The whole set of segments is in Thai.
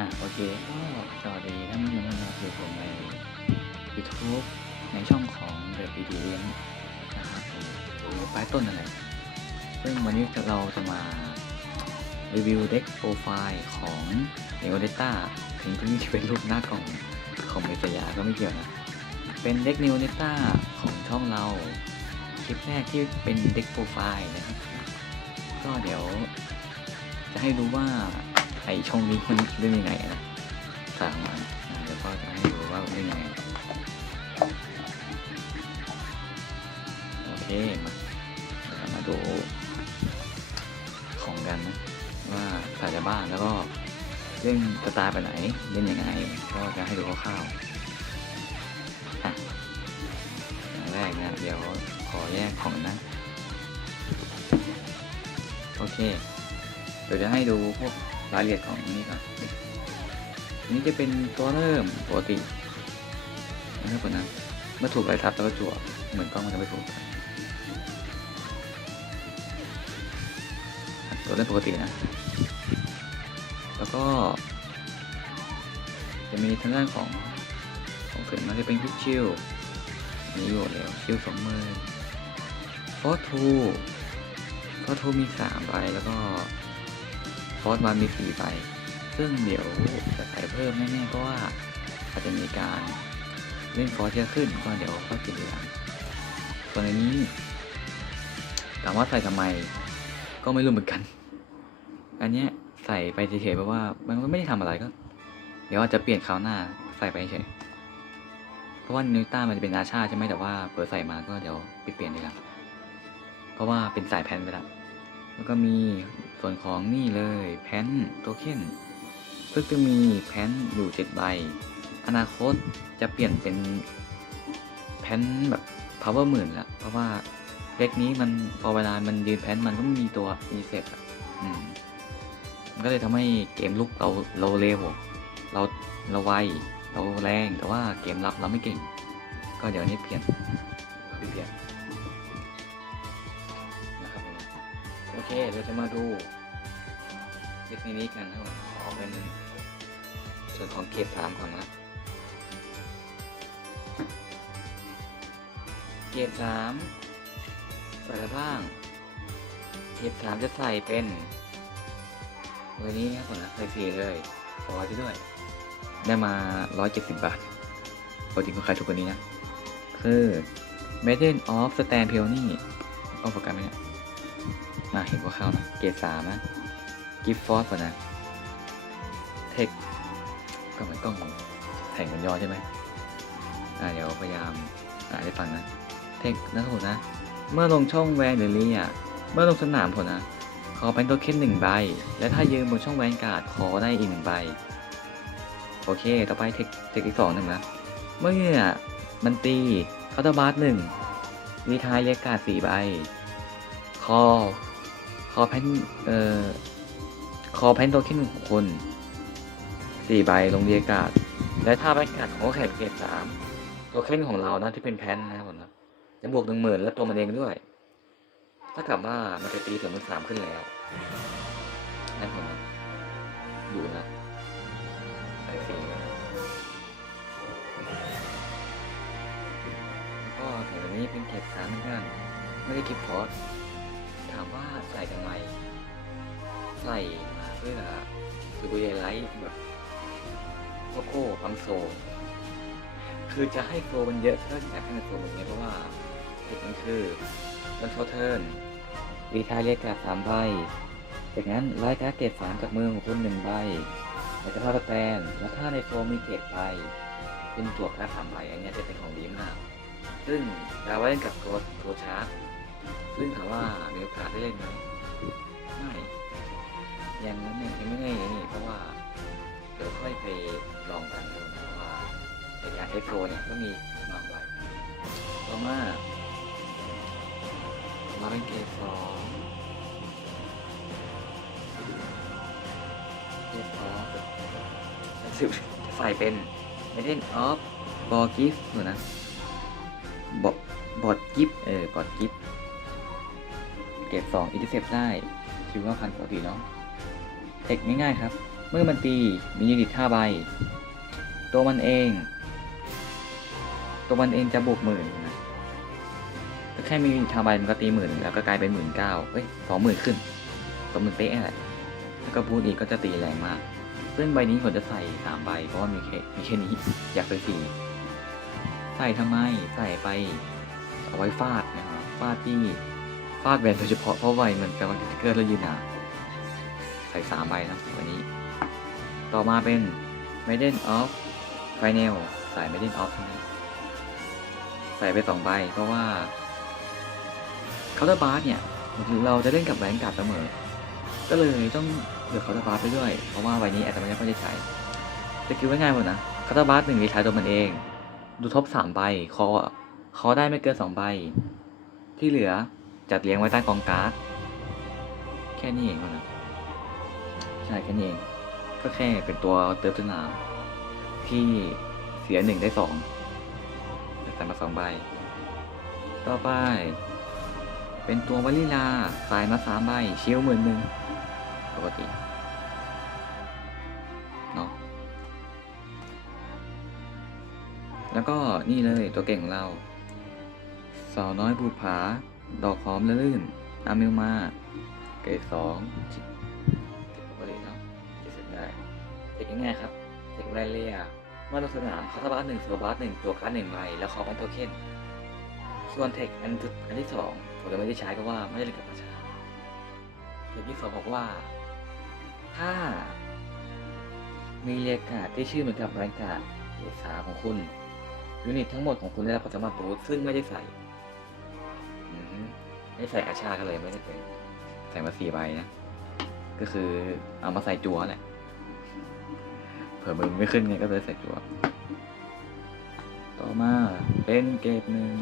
อะโอเคก็สวัสดีท่านผู้ชมทุกท่านนะครับอผมใน YouTube ในช่องของ The p d n นะครับหรือปลายต้นนั่นแหละซึ่งวันนี้เราจะมารีวิวเด็กโปรไฟล์ของ n e o d a t a ถึงที่จะเป็นรูปหน้าของของเมสยาก็ไม่เกี่ยวนะ เป็นเด็ก n e o d a t a ของช่องเราคลิปแรกที่เป็นเด็กโปรไฟล์นะครับ ก็เดี๋ยวจะให้ดูว่า อช่องนี้มันเล่นยังไงนะตามมาอ่าเดี๋ยวก็จะให้ดูว่าเล่นยังไงโอเคมาเรามาดูของกันนะว่าใส่จะบ้างแล้วก็เล่นสไตล์ไปไหนเล่นยังไงก็จะให้ดูคร่าวๆอะอย่างแรกนะเดี๋ยวขอแยกของนะโอเคเดี๋ยวจะให้ดูพวก รายละเอียดของนี่ก่อนอันนี้จะเป็นตัวเริ่มปกตินะครับผมนเมื่อถูกไรทับแล้วก็จั่วเหมือนกล้องมันจะไม่ถูกตัวเริ่มปกตินะ แล้วก็ จะมีทางด้านของของเสริมมันจะเป็นพิกชิลอันนี้อยู่แล้วชิลสองมื่นฟอทูฟอทูมีสามใบแล้วก็ ฟอสวันมีสี่ใบซึ่งเดี๋ยวจะใส่เพิ่มแน่ๆเพราะว่าอาจจะมีการเล่นฟอสเยอะขึ้นก็เดี๋ยวก็กินเดือนส่วนนนี้ถามว่าใส่ทำไมก็ไม่รู้เหมือนกัน อันเนี้ยใส่ไปเฉยๆเพราะว่ามันไม่ได้ทำอะไรก็ เดี๋ยวอาจจะเปลี่ยนคราวหน้าใส่ไปเฉยเพราะว่านิวต้ามันจะเป็นอาชาใช่ไหมแต่ว่าเปิดใส่มาก็เดี๋ยวไปเปลี่ยนดีกว่าเพราะว่าเป็นสายแพนไปแล้ว แล้วก็มีส่วนของนี่เลยแพนโทเค็นซึ่งจะมีแพนอยู่เจ็ดใบ อนาคตจะเปลี่ยนเป็นแพนแบบ power หมื่นละเพราะว่าเด็กนี้มันพอเวลามันยืนแพนมันก็ม่มีตัวรีเซ็ตอะอืมมันก็เลยทำให้เกมลุกเราเราเร็วเราเราไวเราแรงแต่ว่าเกมรับเราไม่เก่ง ก็เดี๋ยวนี้เปลี่ยน เคเดี๋ยวจะมาดูเทคนิคนี้กันนะครับขอเป็นส่วนของเกรดสามก่อนนะเกรดสามใส่อะไรบ้างเกรดสามจะใส่เป็นตัวนี้นะครับผมนะใส่ฟรีเลยขอไว้ด้วย ได้มา 170 บาทปกติเขาขายถูกกว่านี้นะ คือ Maiden of Stand p e o n y ต้องโฟกัสไหมเนี่ย มาเห็นว่าเข้านะ เกรดสามนะ Gift Force ก่อนนะ เทค ก็เหมือนกล้องแข่งมันย่อใช่ไหมอ่าเดี๋ยวพยายามอ่านให้ฟังนะ เทคนะครับผมนะ เมื่อลงช่องแวนหรือลีอะเมื่อลงสนามผมนะ ขอเป็นตัวเค้นหนึ่งใบ และถ้ายืนบนช่องแวนการ์ดขอได้อีกหนึ่งใบ โอเค ต่อไปเทคเทคอีกสองหนึ่งนะ เมื่อมันตีคาร์ตบาร์หนึ่งรีทายเรียกการ์ดสี่ใบ คอ อแพนเอ่อคอแพนโทเค็นของคุณสี่ใบลงเรียการ์ดและถ้าแบนการ์ดของแข่งเกรดสามโทเค็นของเรานะที่เป็นแพนนะครับผมนะจะบวกหนึ่งหมื่นและตัวมันเองด้วย ถ้ากลับว่ามันจะตีถึงมันสามขึ้นแล้วนั่นผมนะดูนะใส่สีนะแล้วก็แถวนี้เป็นเกรดสามเหมือนกันไม่ได้กิฟต์พอร์ต ถามว่าใส่ทำไม ใส่มาเพื่อคือบูเยไลท์แบบโลโก้ฟังโซ คือจะให้โฟมันเยอะก็อยากให้มันโฟแบบนี้เพราะว่าเหตุมันคือมันโทเทิร์นรีทายเรียกการ์ดสามใบ จากนั้นไล่การ์ดเกรดสามจากมือของคุณหนึ่งใบในสภาพแตนแล้วถ้าในโฟมมีเกรดไปคุณตัวค่าสามใบอันเนี้ยจะเป็นของดีมาก ซึ่งจะไว้เล่นกับตัวตัวชาร์ ซึ่งถามว่ามีโอกาสได้เล่นไหมไม่ยังนั้นเนี่ยยังไม่ได้นี่เพราะว่า เดี๋ยวค่อยไปลองกันดูนะว่าในการเทสโฟเนี่ยก็มีบางใบต่อมามาเป็นเกรดสองเกรดสองสืบใส่เป็น Maiden of b o r g i f หนูนะบอบอดกิฟเออบอดกิฟ เกรดสองอินเตอร์เซปได้คิวว่าพันปกติเนาะเทคง่ายๆครับ เมื่อมันตีมียูนิตห้าใบ ตัวมันเอง ตัวมันเองจะบวกหมื่นนะแค่มียูนิตห้าใบมันก็ตีหมื่นแล้วก็กลายเป็นหมื่นเก้าเอ้ยสองหมื่นขึ้นสองหมื่นเป๊ะแหละแล้วก็บูทอีกก็จะตีแรงมาก ซึ่งใบนี้ผมจะใส่สามใบเพราะว่ามีแค่มีแค่นี้อยากใส่สี่ใส่ทำไมใส่ไปเอาไว้ฟาดนะครับฟาดที่ ฟาดแบนโดยเฉพาะเพราะใบมันกำลังจะเกิดแล้วยืนหนาใส่สามใบนะวันนี้ ต่อมาเป็น Maiden of Final ใส่ Maiden of ทั้งนั้นใส่ไปสองใบเพราะว่า Counter Bar เนี่ย เราจะเล่นกับแบงก์การ์ดเสมอ ก็เลยต้องเหลือ Counter Bar ไปด้วย เพราะว่าใบนี้อาจจะไม่ได้ค่อยได้ใช้สกิลง่ายหมดนะ Counter Bar หนึ่งมีใช้ตัวมันเอง ดูท็อปสามใบคอคอได้ไม่เกินสองใบ ที่เหลือ จัดเรียงไว้ใต้กองการ์ด แค่นี้เองนะใช่แค่นี้เอง ก็แค่เป็นตัวเติมสนามที่เสียหนึ่งได้สองแต่ใสมาสองใบ ต่อไป เป็นตัววลิลาใส่มาสามใบเชิลหมื่นหนึ่งปกติเนาะแล้วก็นี่เลยตัวเก่งของเรา สาวน้อยบูดผา ดอกหอมและลื่นอามิวมา เกรดสองจิปกติเนาะจะเสร็จได้เทคง่ายครับเทคแรเลียเมื่อลงสนามคาร์บาสหนึ่งโซบาสหนึ่งตัวการ์ดหนึ่งใบแล้วขอเป็นโทเค็นส่วนเทคอันที่อันที่สองผมยังไม่ได้ใช้เพราะว่าไม่ได้เล่นกับประชาเทคที่สองบอกว่า ถ้า มีเรียการ์ดที่ชื่อเหมือนกับแรงการ์ดเอกสาของคุณยูนิตทั้งหมดของคุณได้รับความสามารถบูทซึ่งไม่ได้ใส่ ไม่ใส่อาชาก็เลยไม่ได้เป็นใส่มาสี่ใบนะ ก็คือเอามาใส่จัวแหละเผื่อมึงไม่ขึ้นไงก็เลยใส่จัว ต่อมาเป็นเกรดหนึ่ง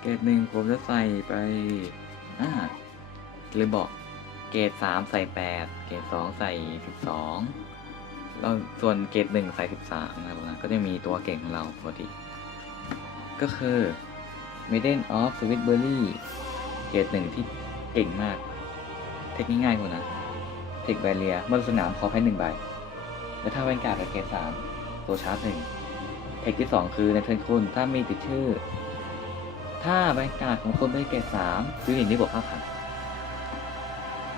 เกรดหนึ่งผมจะใส่ไปอ่าลืมบอกเกรดสามใส่แปดเกรดสองใส่สิบสองแล้วส่วนเกรดหนึ่งใส่สิบสามนะครับก็จะมีตัวเก่งของเราปกติ ก็คือ Maiden of Sweetberry เกรดหนึ่งที่เก่งมาก เทคนิคง่ายกว่านะเทคแบเรียเมื่อสนามขอแพ้หนึ่งใบ แล้วถ้าแวนการ์ดเกรดสามตัวชาร์จหนึ่งเทคที่สองคือในเทิร์นคุณถ้ามีติดชื่อ ถ้าแวนการ์ดของคุณได้เกรดสามยูนิตนี้บวกห้าพัน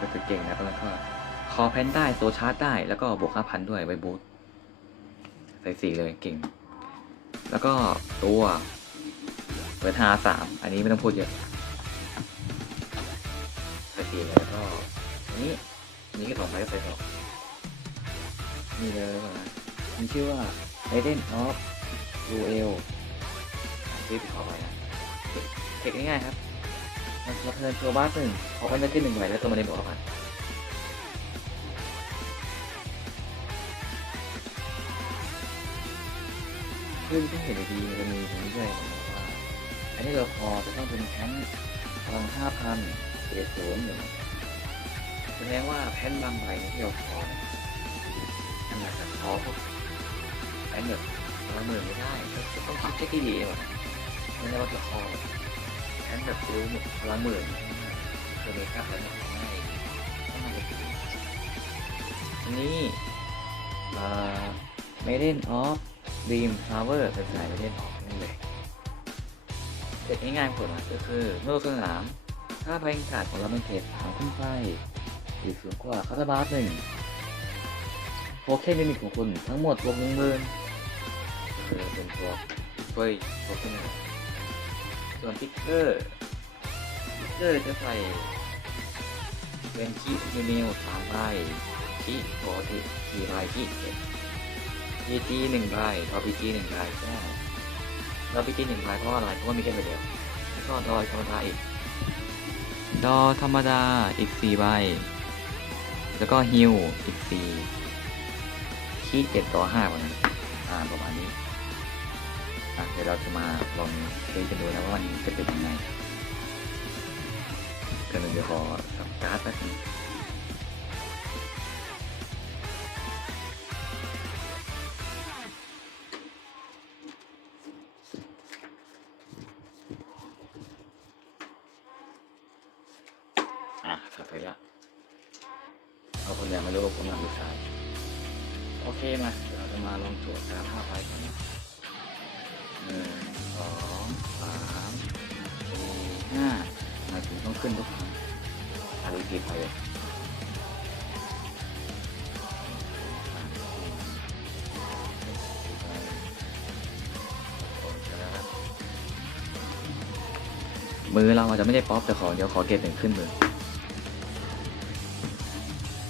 ก็คือเก่งนะแล้วก็คอแพนได้โซชาร์จได้แล้วก็บวกห้าพันด้วยไวบูทใส่สี่เลยเก่ง แล้วก็ตัว ปิดหาสามอันนี้ไม่ต้องพูดเยอะใส่สี่เลยแล้วก็อันนี้อันนี้ก็สองใบก็ใส่สองนี่เลยนะมีชื่อว่า Maiden of Ruel ชื่อติดขอไปนะเทคง่ายๆครับมันเทิร์นโชว์บาหนึ่งขอไปได้ที่หนึ่งใบแล้วตัวมันได้บวกห้าพันซึ่งที่เห็นดีมันจะมีตรงนี้ด้วยันนี้เราพอจะต้องเป็นแพนพลังห้าพันเกรดศูนย์หนึ่งแสดงว่าแพนบางใบที่เราพอเนี่ยอันหนักจากพอพวกแพนแบบลังหมื่นไม่ได้ต้องคิดเช็คให้ดีก่อนไม่ได้ว่าจะพอแพนแบบซื้อพลังหมื่นคือเลยค่าแพนไม่ต้องมาเลยอันนี้เอ่อ Maiden of Dream Tower เป็นสายไม่ได้ออกนั่น เสร็จง่ายๆผลนะก็คือเมื่อลงสนาม ถ้าแรงกาดของเราเป็นเกรดสามขึ้นไปหรือสูงกว่าคาร์บาสหนึ่งโปเคนลิมิตของคุณทั้งหมดรวมหนึ่งหมื่นคือเป็นตัวช่วยโปเคนลิมิตส่วนทิกเกอร์ทิกเกอร์จะใส่เป็นคียูนิวสามใบคีโปรติสี่ใบคีเจ็ด PG หนึ่งใบรอ PG หนึ่งใบใช่รอ PG หนึ่งใบเพราะว่อะไรเพราะว่ามีแค่ใบเดียวแล้วก็ดอยธรรมดาอีก ดอธรรมดาอีกสี่ใบ แล้วก็ฮิวอีกสี่คีเจ็ดต่อห้ากว่านั้นอ่าประมาณนี้อะเดี๋ยวเราจะมาลองเทสกันดูนะว่ามันจะเป็นยังไงกันเดี๋ยวขอสับการ์ดแป๊บนึง ขึ้นทุกครั้งอะดูทีไปเลยมือเราอาจจะไม่ได้ป๊อปแต่ขอเดี๋ยวขอเกรดหนึ่งขึ้นมือ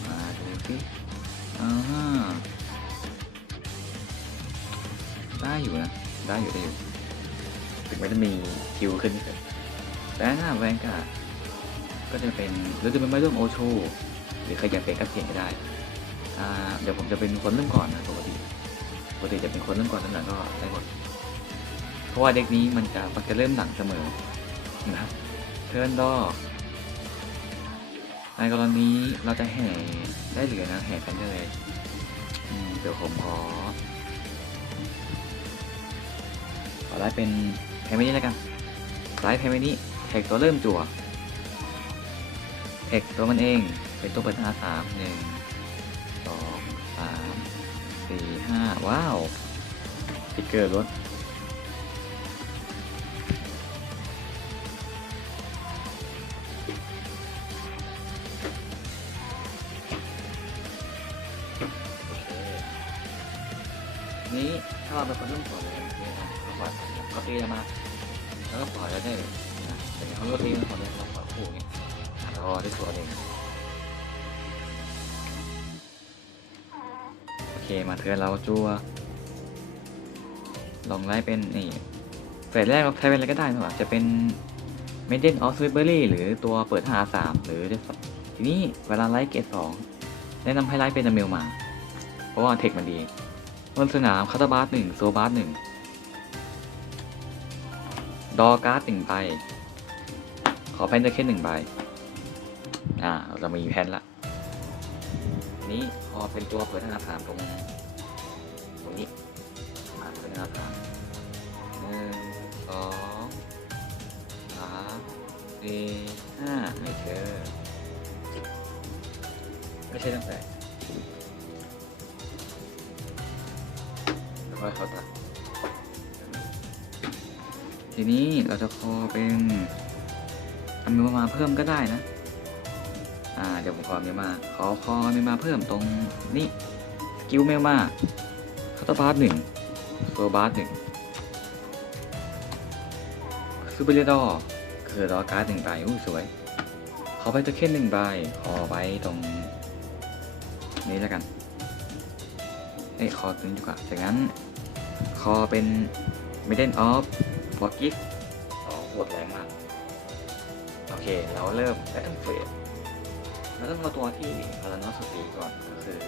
มาดูสิอ่าฮะได้อยู่นะ ได้อยู่ได้อยู่ ถึงไม่ได้มีคิวขึ้นนิดเดียวแต่หน้าแวนการ์ด ก็จะเป็นหรือจะเป็นไม่ร่วมโอโชหรือใครอยากเป็นก็เปลี่ยนก็ได้เดี๋ยวผมจะเป็นคนเริ่มก่อนนะปกติปกติจะเป็นคนเริ่มก่อนตั้งแต่ก็ได้หมดเพราะว่าเด็กนี้มันจะมันจะเริ่มหลังเสมอนะครับเทิร์นดอในกรณีเราจะแห่ได้เหลือนะแห่กันได้เลยเดี๋ยวผมขอขอไล่เป็นแพมเมนี่แล้วกันไล่แพมเมนี่แท็กตัวเริ่มจั่ว แท็กตัวมันเองเป็นตัวเปิดหน้าสามหนึ่งสองสามสี่ห้าว้าวสติกเกอร์รถโอเคนี้ถ้าเราเป็นคนเริ่มก่อนเลยนี่นะเราปล่อยเขาตีเรามา แล้วก็ปล่อยเราได้เลยนะแต่เขาก็ตีมาก่อนเลยเราปล่อยคู่อย่างเงี้ย อะรอได้ตัวเองโอเคมาเทือนเราจัวลองไล่เป็นนี่เฟสแรกเราใช้เป็นอะไรก็ได้นะวะจะเป็น m a i d e n of s w i t b e r r y หรือตัวเปิดหาสามหรือทีนี้เวลาไล่เกรดสองแนะนำให้ไล่เป็นอเมลมา เพราะว่าเทคมันดีบนสนามคาตาบาสหนึ่งโซบาสหนึ่งดอการ์ดหนึ่งใบขอแพนเจอร์เคนหนึ่งใบ อ่าเราจะมีแพนละ นี้พอเป็นตัวเปิดธนาคารตรงตรงนี้มาเปิดธนาคารหนึ่งสองสามสี่ห้าไม่เจอไม่ใช่ตั้งแต่แล้วก็เขาตัดทีนี้เราจะคอเป็นอเมลมาเพิ่มก็ได้นะ อ่าเดี๋ยวผมขอเมลมาขอคอเมลมาเพิ่มตรงนี้สกิลเมลมาคาตาบาสหนึ่งโซบาสหนึ่งซูเปอร์เรดอร์คือดอการ์ดหนึ่งใบอู้สวย ขอไปตะเคนหนึ่งใบขอไว้ตรงนี้แล้วกันเอ้ยขอตรงนี้ดีกว่าจากนั้นคอเป็น Maiden of Forgive อ๋อโหดแรงมาก โอเค เราเริ่มแ a ต t เฟส เราต้องเอาตัวที่พารานอสตีก่อนก็คือ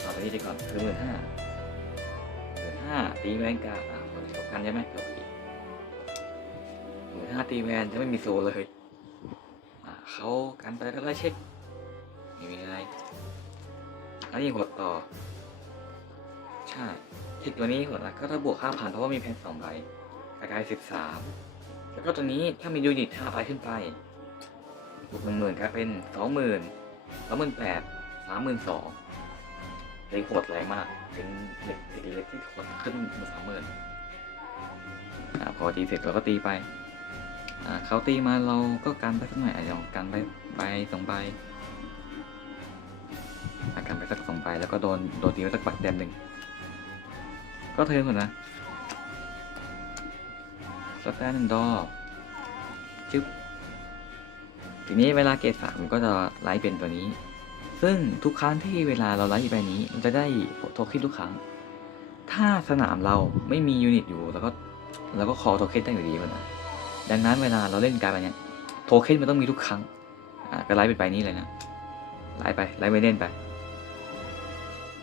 เอาตัวนี้ดีก่อนคือหมื่นห้าหมื่นห้าตีแวนกาอะคนเดียวกันใช่ไหมโอเคหมื่นห้าตีแวนจะไม่มีโซเลยอะเขากันไปแล้วก็ไล่เช็คไม่มีอะไรแล้วยิงหดต่อ ใช่ทิกตัวนี้หัวละก็ถ้าบวกห้าพันเพราะว่ามีแพนสองใบกระจายสิบสามแล้วก็ตัวนี้ถ้ามียูนิตห้าใบขึ้นไปบวกหนึ่งหมื่นกลายเป็นสองหมื่น สองหมื่นแปดสามหมื่นสองเล็กโหดแรงมากเป็นเด็กเด็กเล็กที่โหดขึ้นมาสามหมื่นอ่าพอตีเสร็จเราก็ตีไปอ่าเขาตีมาเราก็กันไปสักหน่อยอะลองกันไปใบสองใบอะกันไปสักสองใบแล้วก็โดนโดนตีไปสักบัตรเต็มหนึ่งก็เทิร์นก่อนนะสแตนหนึ่งดอจึ๊บ ทีนี้เวลาเกรดสามก็จะไลฟ์เป็นตัวนี้ ซึ่งทุกครั้งที่เวลาเราไลฟ์ใบนี้มันจะได้โทเค็นทุกครั้ง ถ้าสนามเราไม่มียูนิตอยู่แล้วก็เราก็ขอโทเค็นได้อยู่ดีนะดังนั้นเวลาเราเล่นการดแบบนี้โทเค็นมันต้องมีทุกครั้งอ่าก็ไลฟ์เป็นใบนี้เลยนะไลฟ์ไปไลฟ์ไปเล่นไป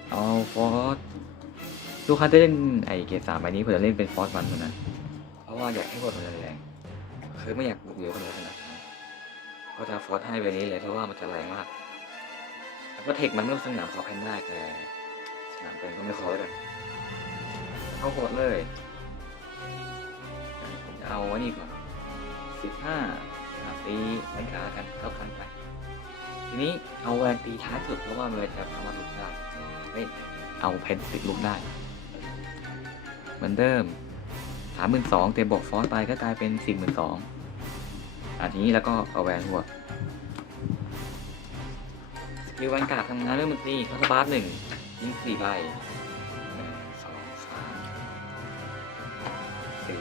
เอาฟอร์ลูกค้าจะเล่นไอเกรดสามใบนี้ผมจะเล่นเป็นฟอสวันเท่านั้นเพราะว่าอยากให้บทมันแรงๆคือไม่อยากบุกเยอะขนาดนั้น ก็จะฟอร์สให้ใบบนี้เลยเพราะว่ามันจะแรงมาก แล้วก็เทคมันไม่ต้องสนามขอแพนได้แต่สนามเป็นก็ไม่ขอเลยเข้าโหดเลยผมจะเอาอันนี้ก่อนสิบห้าตีไว้ขากันเข้าพันไป ทีนี้เอาแวนตีท้ายสุดเพราะว่ามันจะสามารถลุกได้เฮ้ยเอาเพนติดลุกได้ เหมือนเดิมสามหมื่นสองเต็มบอกฟอนต์ไปก็กลายเป็นสี่หมื่นสอง อันนี้แล้วก็เอาแวนหัวสกิลแวนการ์ดทำงานเรื่องมันตรีคาสบาร์หนึ่งยิงสี่ใบหนึ่งสองสามสี่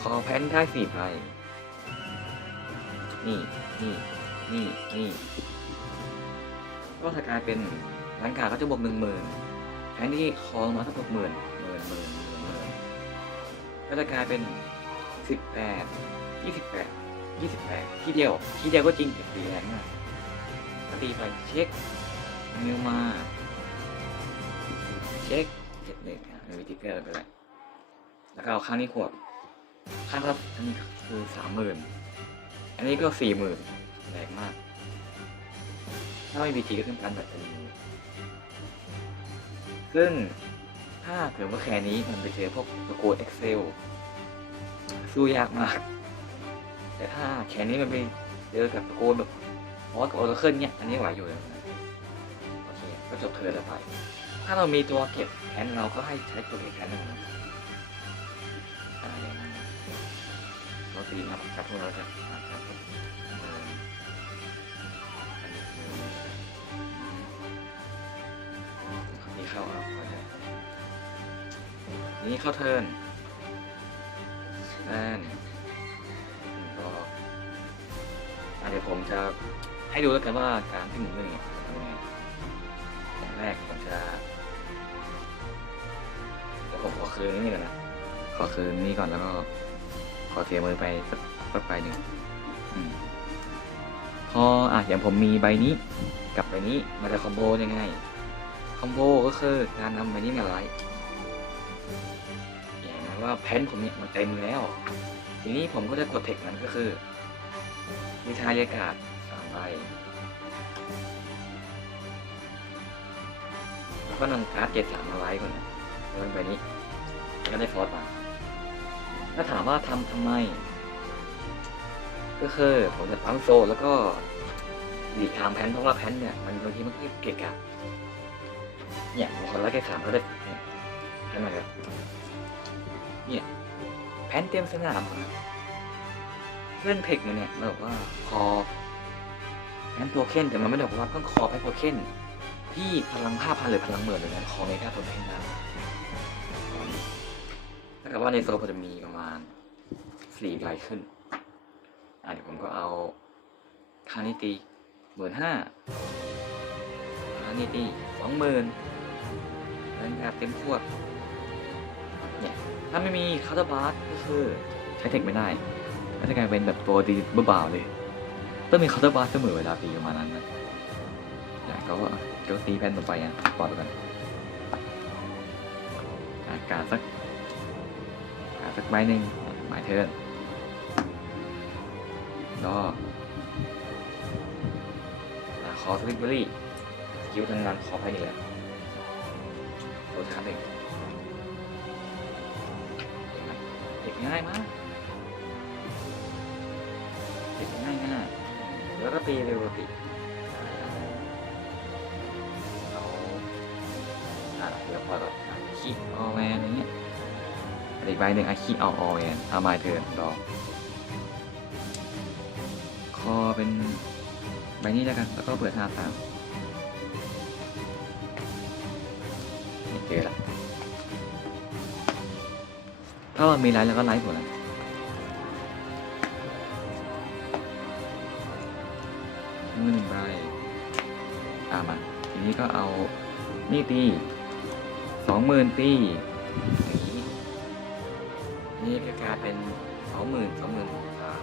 คอแพนได้สี่ใบนี่นี่นี่นี่ก็จะกลายเป็นร้านกาก็จะบวกหนึ่งหมื่นแทนที่คอลงมาสักหกหมื่นหมื่นหมื่นหมื่นหมื่นก็จะกลายเป็น สิบแปดยี่สิบแปดยี่สิบแปดทีเดียวทีเดียวก็จริงแต่ตีแรงมากตีไปเช็คมิวมา เช็คเจ็ดหนึ่งอะไม่มีติ๊กเกอร์ไปเลยแล้วก็เอาข้างนี้ขวบข้างละอันนี้คือสามหมื่นอันนี้ก็สี่หมื่นแรงมาก ถ้าไม่บีทีก็ขึ้นพันแบบนี้ซึ่งถ้าเกิดว่าแค่นี้มันไปเจอพวกตระกูล Excel สู้ยากมาก แต่ถ้าแค่นี้มันไปเจอกับตระกูลแบบออสกับออร์เคิลเนี่ยอันนี้ไหวอยู่เลยโอเคก็จบเทิร์นแล้วไป ถ้าเรามีตัวเก็บแผนเราก็ให้ใช้ตัวเก็บแผนหนึ่งนะอ่าอย่างนั้นเราตีนับกระทุนเราจะครับผมเอออันนี้คือนี่เข้าแล้วก็ได้นี่เข้าเทิร์น แอนก็อะเดี๋ยวผมจะให้ดูแล้วกันว่าการที่หมุนเรื่องเนี่ยทำยังไงอย่างแรกผมจะเดี๋ยวผมขอคืนนี่ก่อนนะ ขอคืนนี่ก่อนแล้วก็ ขอเสียมือไปสักสักใบหนึ่งพออะอย่างผมมีใบนี้กับใบนี้มันจะคอมโบยังไง คอมโบก็คือการนำใบนี้มาไลท์ ว่าแพนผมเนี่ยมันเต็มแล้ว ทีนี้ผมก็จะกดเทคมันก็คือวิชายกการ์ดสามใบแล้วก็นำการ์ดเจ็ดสามมาไลท์ก่อนนะแล้วใบนี้แล้วก็ได้ฟอร์สมาถ้าถามว่าทำทำไม ก็คือผมจะปั๊มโซแล้วก็หลีกทางแพนเพราะว่าแพนเนี่ยมันบางทีมันเกะกะเนี่ยบางคนรักแค่สามก็ได้เนี่ยใช่ไหมครับ เนี่ยแพนเต็มสนามอะเพื่อนเทคมันเนี่ยมันบอกว่าคอแพนตัวเค้นแต่มันไม่ได้บอกว่าต้องคอแพนตัวเค้นที่พลังห้าพันหรือพลังหมื่นเลยนะคอเมกาตัวเค้นได้ถ้าเกิดว่าในโซนผมจะมีประมาณสี่ใบขึ้นอะเดี๋ยวผมก็เอาคานิตีหมื่นห้าคานิตีสองหมื่นแล้วแบบเต็มขวดเนี่ย ถ้าไม่มีคาร์ดบาร์ก็คือใช้เทคไม่ได้ก็จะกลายเป็นแบบตัวดีเบาๆเลย ต้องมีคาร์ดบาร์เสมอเวลาตีประมาณนั้นนะอย่างก็ว่าก็ตีแผ่นต่อไปอะปลอยไปกันอาการสักหาสักใบหนึ่งหมายเทิร์นก็ขอสวิตเบอรี่สกิลทางงานขอไปนี่แหละโซชาร์จหนึ่ง ง่ายมากเด็กง่ายง่ายแล้วก็ตีเร็วติเอาอะเดี๋ยวพอเราคิดออแวนอย่างเงี้ยอีกใบหนึ่งอาคิเอาออแอนเอามาเทินดอกคอเป็นใบนี้แล้วกัน แล้วก็เปิดห้าตามนี่เจอละ ถ้ามันมีไลท์แล้วก็ไลท์หมดแล้วมือหนึ่งใบอ่ามา ทีนี้ก็เอา นี่ตีสองหมื่นตีอย่างนี้ นี่ก็กลายเป็นสองหมื่นสองหมื่นสาม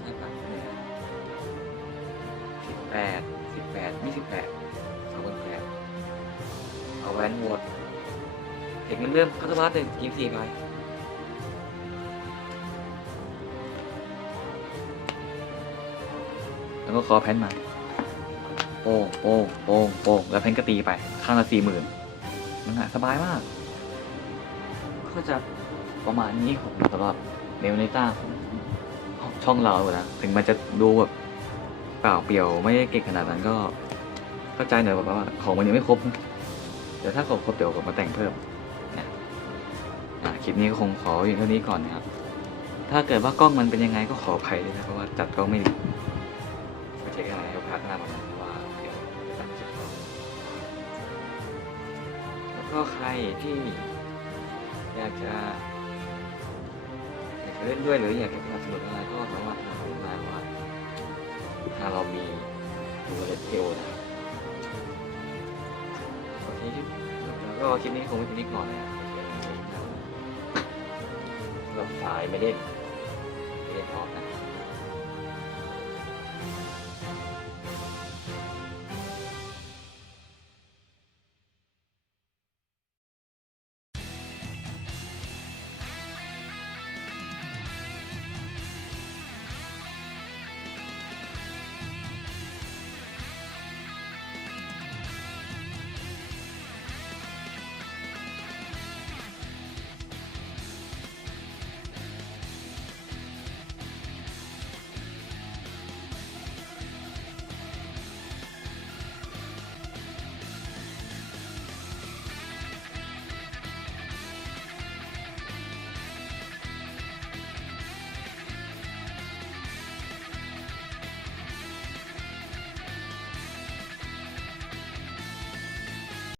ใช่ปะสิบแปดสิบแปดไม่สิบแปดสองหมื่นแปดเอาแวนโหวต เด็กมันเริ่มคัตบาร์หนึ่งยิงสี่ไปแล้วก็คอแพนมาโป้งโป้งโป้งโป้งแล้วแพนก็ตีไป ข้างละสี่หมื่นมันอะสบายมาก ก็จะประมาณนี้ผมสำหรับเมลเนต้าผมผมช่องเรานะถึงมันจะดูแบบเปล่าเปลี่ยวไม่ได้เก่งขนาดนั้นก็เข้าใจหน่อยแบบว่าของมันยังไม่ครบ เดี๋ยวถ้าของครบเดี๋ยวผมมาแต่งเพิ่ม คลิปนี้ก็คงขอเพียงเท่านี้ก่อนนะครับ ถ้าเกิดว่ากล้องมันเป็นยังไงก็ขออภัยด้วยนะเพราะว่าจัดกล้องไม่ดีไปเช็คอะไรให้พักหน้ามานะเพราะว่าเดี๋ยวจะตัดจ็บกล้องแล้วก็ใครที่อยากจะอยากจะเล่นด้วยหรืออยากจะสนับสนุนอะไรก็สามารถทำได้ว่าถ้าเรามีดูเลเทลนะครับโอเคครับแล้วก็คลิปนี้คงไม่ทิ้งนิดก่อนนะครับ ซ้ายไม่ได้ไม่ได้ถอดนะ